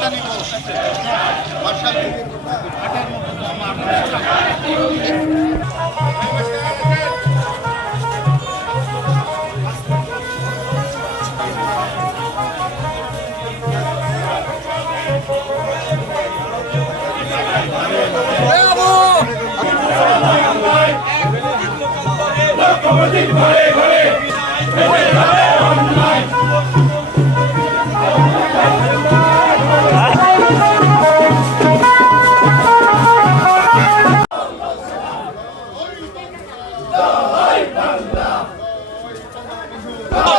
জানি বোস বাসার থেকে আটার মতো দাম আঠারোশো Come on,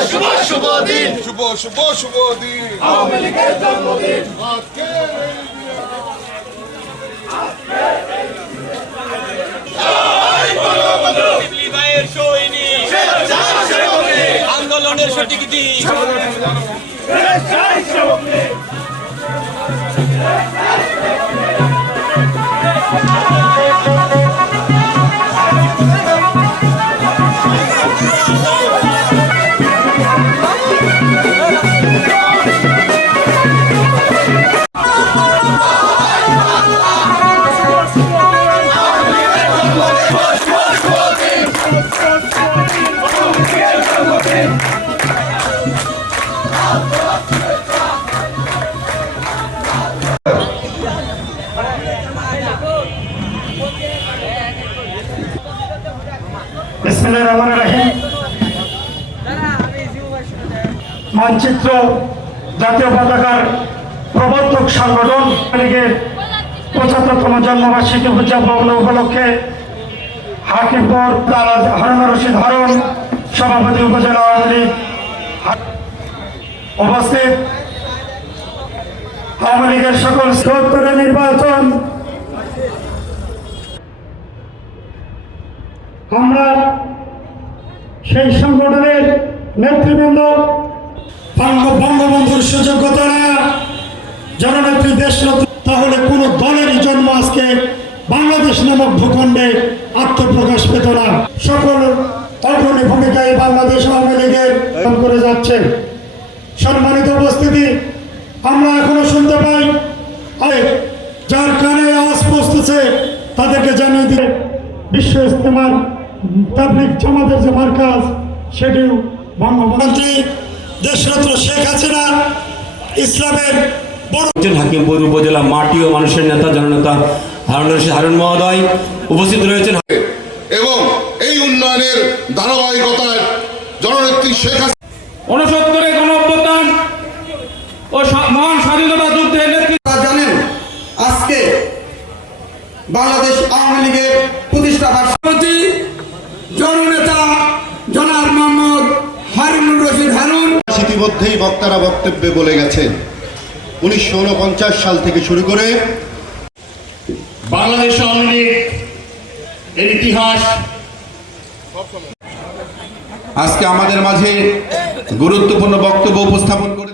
শুভ শুভ দিন। শুভ শুভ শুভ দিন। আওয়ামী লীগের জন্মদিন। আজকে আন্দোলনের সঠিক দিক। মানচিত্র জাতীয় পতাকার প্রবর্তক সংগঠন লীগের পঁচাত্তরতম জন্মবার্ষিকী উদযাপন উপলক্ষে হাকিমপুর হারুন রশিদ হারুন সভাপতি উপজেলা আওয়ামী লীগ উপস্থিত। আওয়ামী লীগের সকল সত্তরের নির্বাচন। আমরা সেই সংগঠনের নেতৃবৃন্দ বঙ্গবন্ধুর সুযোগ্যতা জননেত্রী দেশরত্ন, তাহলে কোন দলেরই জন্ম আজকে বাংলাদেশ নামক ভূখণ্ডে আত্মপ্রকাশ পেত না। সকল অগ্রণী ভূমিকায় বাংলাদেশ আওয়ামী লীগের করে যাচ্ছে। সম্মানিত উপস্থিতি, আমরা এখনও শুনতে পাই যার কানে আওয়াজ পৌঁছতেছে তাদেরকে জানিয়ে দিয়ে বিশ্ব ইস্তেমার তাবলিক জামাতের যে মার্কাজ, সেটিও বঙ্গবন্ধু। দেশরত্ন শেখ হাসিনা, ইসলামের হাকিমপুর উপজেলা মাটি ও মানুষের নেতা, জননেতা হারুন হারুন মহোদয় উপস্থিত রয়েছেন। উন্নয়নের ধারাবাহিকতায় জননেত্রী শেখ হাসিনা উনসত্তরে গণ অভ্যুত্থান ও মহান স্বাধীনতা যুদ্ধে নেতৃত্ব জানেন আজকে বাংলাদেশ আওয়ামী লীগের প্রতিষ্ঠা বার্ষিকী। জননেতা জনাব মোহাম্মদ হারুনুর রশিদ হারুন। ইতিমধ্যেই বক্তারা বক্তব্যে বলে গেছেন উনিশশো উনপঞ্চাশ সাল থেকে শুরু করে বাংলাদেশ আওয়ামী লীগ এর ইতিহাস আজকে আমাদের মাঝে গুরুত্বপূর্ণ বক্তব্য উপস্থাপন করে